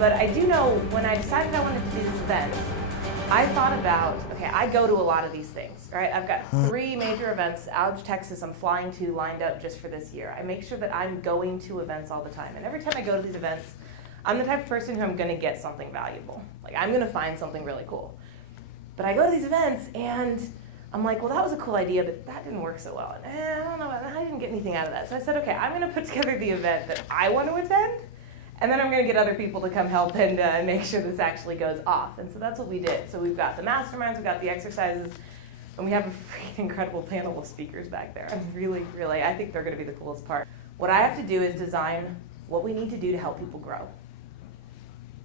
but I do know when I decided I wanted to do this event, I thought about, okay, I go to a lot of these things, right? I've got 3 major events out of Texas I'm flying to lined up just for this year. I make sure that I'm going to events all the time. And every time I go to these events, I'm the type of person who I'm going to get something valuable. Like, I'm going to find something really cool. But I go to these events and I'm like, well, that was a cool idea, but that didn't work so well. And I don't know, I didn't get anything out of that. So I said, okay, I'm going to put together the event that I want to attend, and then I'm going to get other people to come help and make sure this actually goes off. And so that's what we did. So we've got the masterminds, we've got the exercises, and we have a freaking incredible panel of speakers back there. I'm really, I think they're going to be the coolest part. What I have to do is design what we need to do to help people grow.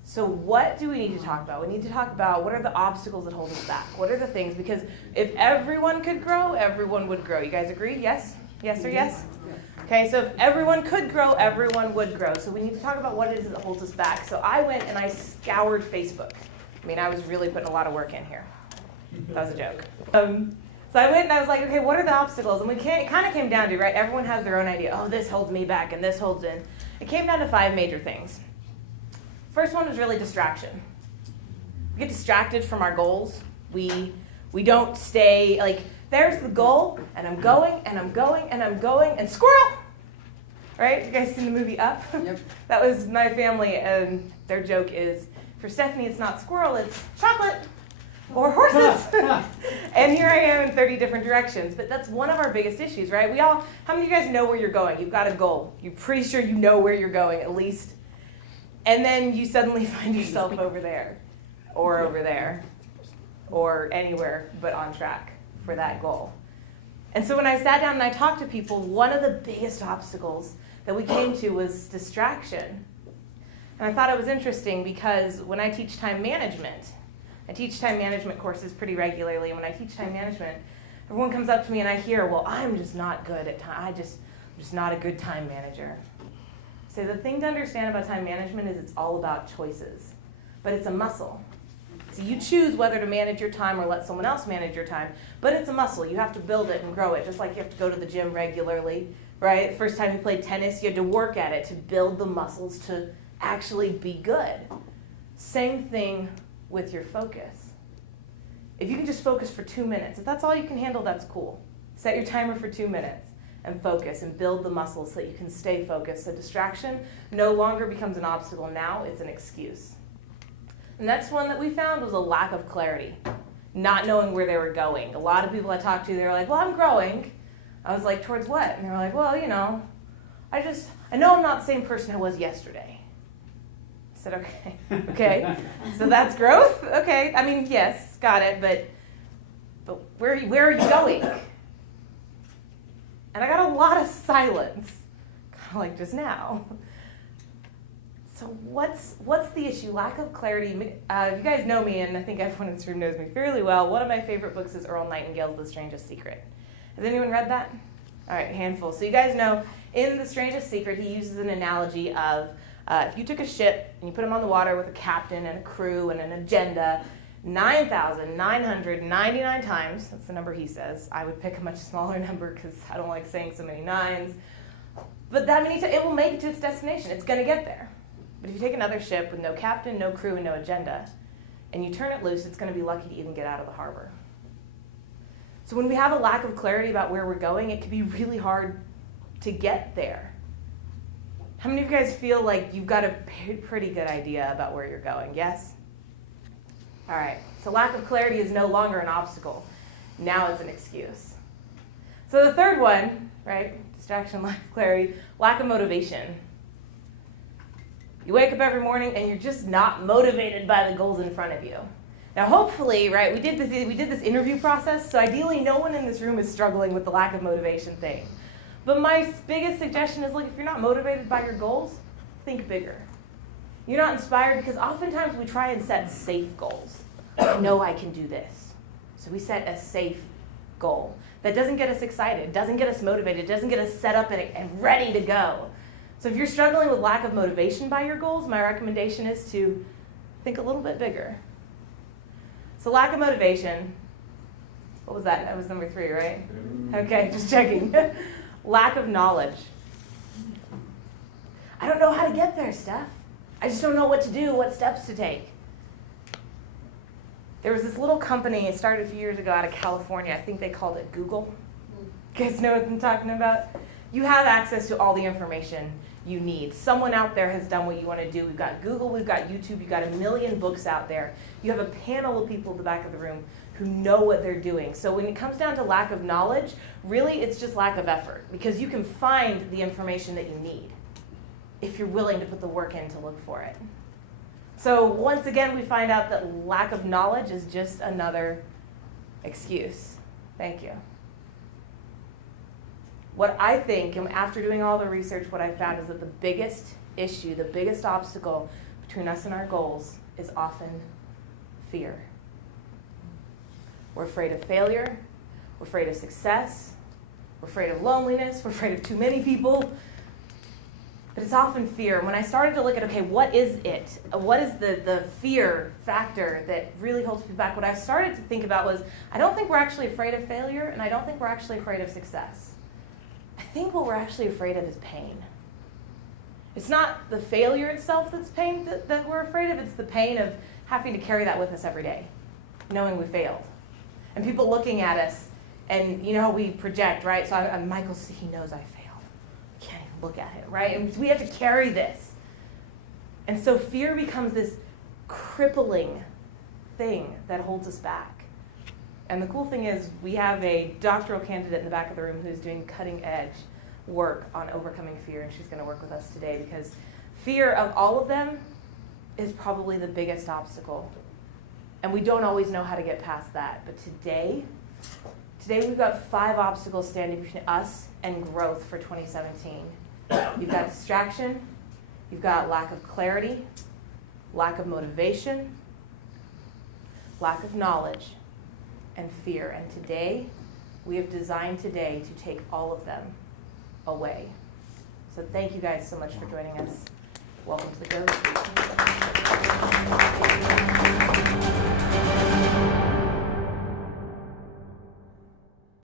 So what do we need to talk about? We need to talk about what are the obstacles that hold us back? What are the things? Because if everyone could grow, everyone would grow. You guys agree? Yes? Yes or yes? Okay, so if everyone could grow, everyone would grow. So we need to talk about what it is that holds us back. So I went and I scoured Facebook. I mean, I was really putting a lot of work in here. That was a joke. So I went and I was like, okay, what are the obstacles? And it kind of came down to, right, everyone has their own idea. Oh, this holds me back and this holds in. It came down to 5 major things. First one was really distraction. We get distracted from our goals. We don't stay, like, there's the goal, and I'm going, and I'm going, and I'm going, and squirrel! Right? You guys seen the movie Up? Yep. That was my family, and their joke is, for Stephanie, it's not squirrel, it's chocolate or horses. And here I am in 30 different directions. But that's one of our biggest issues, right? How many of you guys know where you're going? You've got a goal. You're pretty sure you know where you're going, at least. And then you suddenly find yourself over there, or anywhere but on track for that goal. And so when I sat down and I talked to people, one of the biggest obstacles that we came to was distraction. And I thought it was interesting because when I teach time management courses pretty regularly, and when I teach time management, everyone comes up to me and I hear, well, I'm just not good at time. I'm just not a good time manager. So the thing to understand about time management is it's all about choices, but it's a muscle. So you choose whether to manage your time or let someone else manage your time, but it's a muscle. You have to build it and grow it, just like you have to go to the gym regularly, right? The first time you played tennis, you had to work at it to build the muscles to actually be good. Same thing with your focus. If you can just focus for 2 minutes, if that's all you can handle, that's cool. Set your timer for 2 minutes. And focus and build the muscles so that you can stay focused. So distraction no longer becomes an obstacle. Now it's an excuse. The next one that we found was a lack of clarity, not knowing where they were going. A lot of people I talked to, they were like, well, I'm growing. I was like, towards what? And they were like, well, I know I'm not the same person I was yesterday. I said, okay. So that's growth? Okay, I mean, yes, got it, but where are you going? And I got a lot of silence, kind of like just now. So what's the issue? Lack of clarity. If you guys know me, and I think everyone in this room knows me fairly well, one of my favorite books is Earl Nightingale's The Strangest Secret. Has anyone read that? All right, handful. So you guys know, in The Strangest Secret, he uses an analogy of if you took a ship and you put them on the water with a captain and a crew and an agenda, 9,999 times, that's the number he says. I would pick a much smaller number because I don't like saying so many nines. But that many times, it will make it to its destination. It's going to get there. But if you take another ship with no captain, no crew, and no agenda, and you turn it loose, it's going to be lucky to even get out of the harbor. So when we have a lack of clarity about where we're going, it can be really hard to get there. How many of you guys feel like you've got a pretty good idea about where you're going? Yes? All right, so lack of clarity is no longer an obstacle. Now it's an excuse. So the third one, right, distraction, lack of clarity, lack of motivation. You wake up every morning and you're just not motivated by the goals in front of you. Now hopefully, right, we did this interview process, so ideally no one in this room is struggling with the lack of motivation thing. But my biggest suggestion is, look, if you're not motivated by your goals, think bigger. You're not inspired because oftentimes we try and set safe goals. I know I can do this. So we set a safe goal that doesn't get us excited, doesn't get us motivated, doesn't get us set up and ready to go. So if you're struggling with lack of motivation by your goals, my recommendation is to think a little bit bigger. So lack of motivation, what was that? That was number 3, right? Okay, just checking. Lack of knowledge. I don't know how to get there, Steph. I just don't know what to do, what steps to take. There was this little company, it started a few years ago out of California. I think they called it Google. You guys know what I'm talking about? You have access to all the information you need. Someone out there has done what you want to do. We've got Google, we've got YouTube, you've got a million books out there. You have a panel of people at the back of the room who know what they're doing. So when it comes down to lack of knowledge, really it's just lack of effort, because you can find the information that you need if you're willing to put the work in to look for it. So once again, we find out that lack of knowledge is just another excuse. Thank you. What I think, and after doing all the research, what I found is that the biggest issue, the biggest obstacle between us and our goals is often fear. We're afraid of failure, we're afraid of success, we're afraid of loneliness, we're afraid of too many people, but it's often fear. When I started to look at, okay, what is it? What is the fear factor that really holds people back? What I started to think about was, I don't think we're actually afraid of failure, and I don't think we're actually afraid of success. I think what we're actually afraid of is pain. It's not the failure itself that's pain that we're afraid of, it's the pain of having to carry that with us every day, knowing we failed. And people looking at us, and you know how we project, right? So Michael, he knows I failed. I can't even look at him, right? And we have to carry this. And so fear becomes this crippling thing that holds us back. And the cool thing is, we have a doctoral candidate in the back of the room who's doing cutting-edge work on overcoming fear, and she's going to work with us today, because fear of all of them is probably the biggest obstacle. And we don't always know how to get past that. But today we've got 5 obstacles standing between us and growth for 2017. You've got distraction, you've got lack of clarity, lack of motivation, lack of knowledge, and fear. And today, we have designed today to take all of them away. So thank you guys so much for joining us. Welcome to the Go.